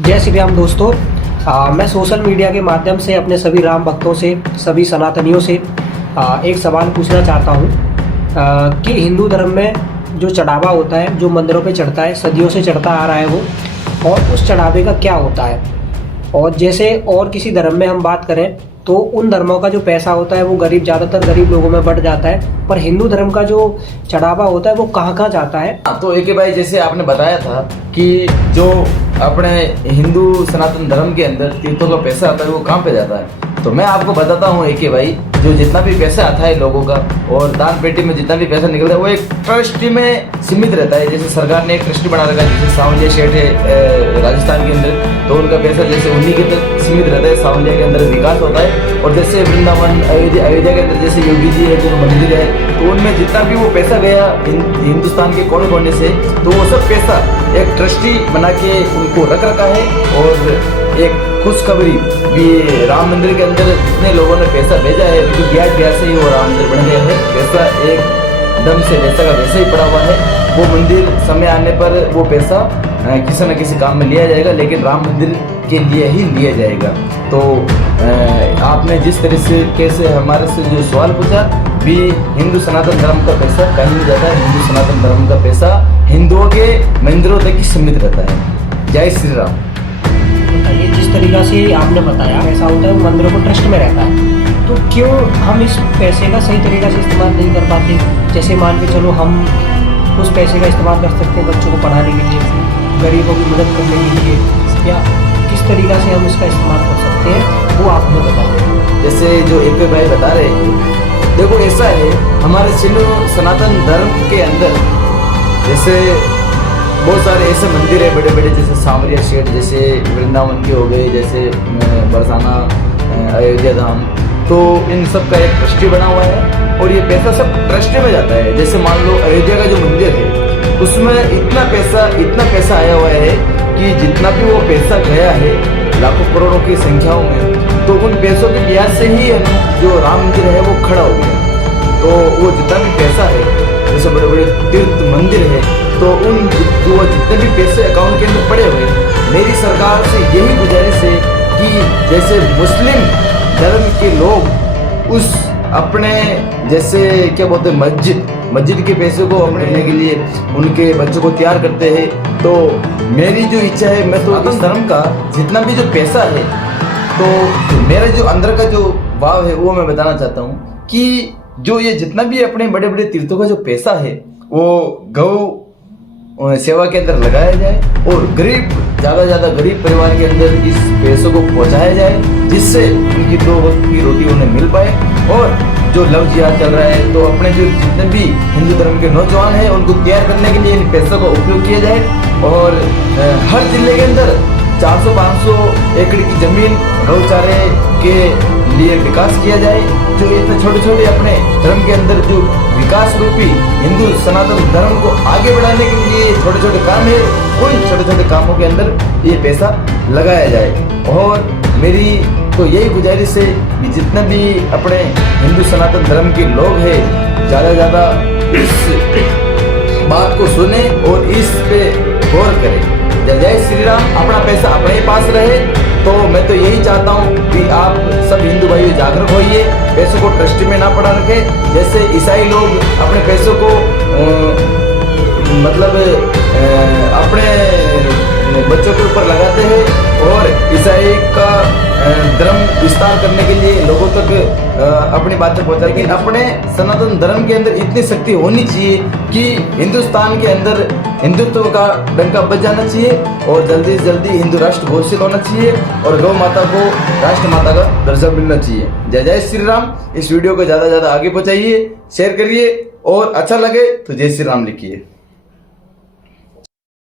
जय श्री राम दोस्तों। मैं सोशल मीडिया के माध्यम से अपने सभी राम भक्तों से, सभी सनातनियों से एक सवाल पूछना चाहता हूँ कि हिंदू धर्म में जो चढ़ावा होता है, जो मंदिरों पे चढ़ता है, सदियों से चढ़ता आ रहा है वो, और उस चढ़ावे का क्या होता है। और जैसे और किसी धर्म में हम बात करें तो उन धर्मों का जो पैसा होता है वो ज़्यादातर गरीब लोगों में बढ़ जाता है, पर हिंदू धर्म का जो चढ़ावा होता है वो कहाँ कहाँ जाता है। तो एक भाई, जैसे आपने बताया था कि जो अपने हिंदू सनातन धर्म के अंदर तीर्थों का पैसा आता है वो कहाँ पे जाता है, तो मैं आपको बताता हूँ एक भाई, जो जितना भी पैसा आता है लोगों का और दान पेटी में जितना भी पैसा निकलता है वो एक ट्रस्ट में सीमित रहता है। जैसे सरकार ने एक ट्रस्ट बना रखा है, जैसे सावलिया शेठ है राजस्थान के अंदर, तो उनका पैसा जैसे उन्हीं के तक सीमित रहता है। सावलिया के अंदर विकास होता है, और जैसे वृंदावन अयोध्या के अंदर जैसे योगी जी है जो मंदिर है, तो उनमें जितना भी वो पैसा गया हिंदुस्तान के कोने कोने से, तो वो सब पैसा एक ट्रस्टी बना के उनको रख रखा है। और एक खुशखबरी भी, राम मंदिर के अंदर जितने लोगों ने पैसा भेजा है, क्योंकि ब्याज से ही वो राम मंदिर बन गया है, पैसा एक दम से वैसा का वैसे ही पड़ा हुआ है। वो मंदिर समय आने पर वो पैसा किसी न किसी काम में लिया जाएगा, लेकिन राम मंदिर के लिए ही लिया जाएगा। तो आपने जिस तरह से कैसे हमारे से जो सवाल पूछा भी, हिंदू सनातन धर्म का पैसा कहीं नहीं जाता है। हिंदू सनातन धर्म का पैसा हिंदुओं के मंदिरों तक ही सीमित रहता है। जय श्री राम। ये जिस तरीका से आपने बताया ऐसा होता है, वो मंदिरों को ट्रस्ट में रहता है, तो क्यों हम इस पैसे का सही तरीका से इस्तेमाल नहीं कर पाते। जैसे मान के चलो हम उस पैसे का इस्तेमाल कर सकते हैं बच्चों को पढ़ाने के लिए, गरीबों की मदद करने के लिए, या किस तरीका से हम इसका इस्तेमाल कर सकते हैं वो आप हमें बताएं। जैसे जो एक भाई बता रहे हैं, देखो ऐसा है हमारे सनातन धर्म के अंदर, जैसे बहुत सारे ऐसे मंदिर है बड़े बड़े, जैसे सावरिया शेठ, जैसे वृंदावन के हो गए, जैसे बरसाना, अयोध्या धाम, तो इन सब का एक ट्रस्टी बना हुआ है और ये पैसा सब ट्रस्टी में जाता है। जैसे मान लो अयोध्या का जो मंदिर है उसमें इतना पैसा आया हुआ है कि जितना भी वो पैसा गया है लाखों करोड़ों की संख्याओं में, तो उन पैसों के ब्याज से ही जो राम मंदिर है वो खड़ा हो गया। तो वो जितना भी पैसा है, जैसे बड़े बड़े तीर्थ मंदिर है, तो उन जो जितने भी पैसे अकाउंट के अंदर पड़े हुए, मेरी सरकार से यही गुजारिश है कि जैसे मुस्लिम धर्म के लोग उस अपने जैसे क्या बोलते हैं मस्जिद के पैसे को अपने के लिए उनके बच्चों को तैयार करते हैं, तो मेरी जो इच्छा है, मैं तो इस धर्म का जितना भी जो पैसा है, तो मेरा जो अंदर का जो भाव है वो मैं बताना चाहता हूँ कि जो ये जितना भी अपने बड़े बड़े तीर्थों का जो पैसा है वो गौ सेवा के अंदर लगाया जाए और ज़्यादा गरीब परिवार के अंदर इस पैसों को पहुंचाया जाए, जिससे उनकी 2 वक्त की रोटी उन्हें मिल पाए। और जो लव जिहाद चल रहा है, तो अपने जो जितने भी हिंदू धर्म के नौजवान हैं उनको तैयार करने के लिए इन पैसों का उपयोग किया जाए। और हर जिले के अंदर 400-500 एकड़ की जमीन गौचारे के लिए विकास किया जाए। जो इतने छोटे अपने धर्म के अंदर जो विकास रूपी हिंदू सनातन धर्म को आगे बढ़ाने के लिए छोटे काम है, उन छोटे कामों के अंदर ये पैसा लगाया जाए। और मेरी तो यही गुजारिश है कि जितना भी अपने हिंदू सनातन धर्म के लोग हैं, ज़्यादा इस बात को सुने और इस पे गौर करें। जय श्री राम। अपना पैसा अपने ही पास रहे, तो मैं तो यही चाहता हूँ कि आप सब हिंदू भाई जागरूक होइए, पैसों को ट्रस्टी में ना पड़ा रखें। जैसे ईसाई लोग अपने पैसों को अपने बच्चों के ऊपर लगाते हैं, और ईसाई का धर्म विस्तार करने के लिए लोगों तक अपनी बातें पहुंचा। लेकिन अपने सनातन धर्म के अंदर इतनी शक्ति होनी चाहिए कि हिंदुस्तान के अंदर हिंदुत्व का डंका बज जाना चाहिए, और जल्दी से जल्दी हिंदू राष्ट्र घोषित होना चाहिए, और गौ माता को राष्ट्र माता का दर्जा मिलना चाहिए। जय श्री राम। इस वीडियो को ज़्यादा आगे पहुंचाइए, शेयर करिए, और अच्छा लगे तो जय श्री राम लिखिए।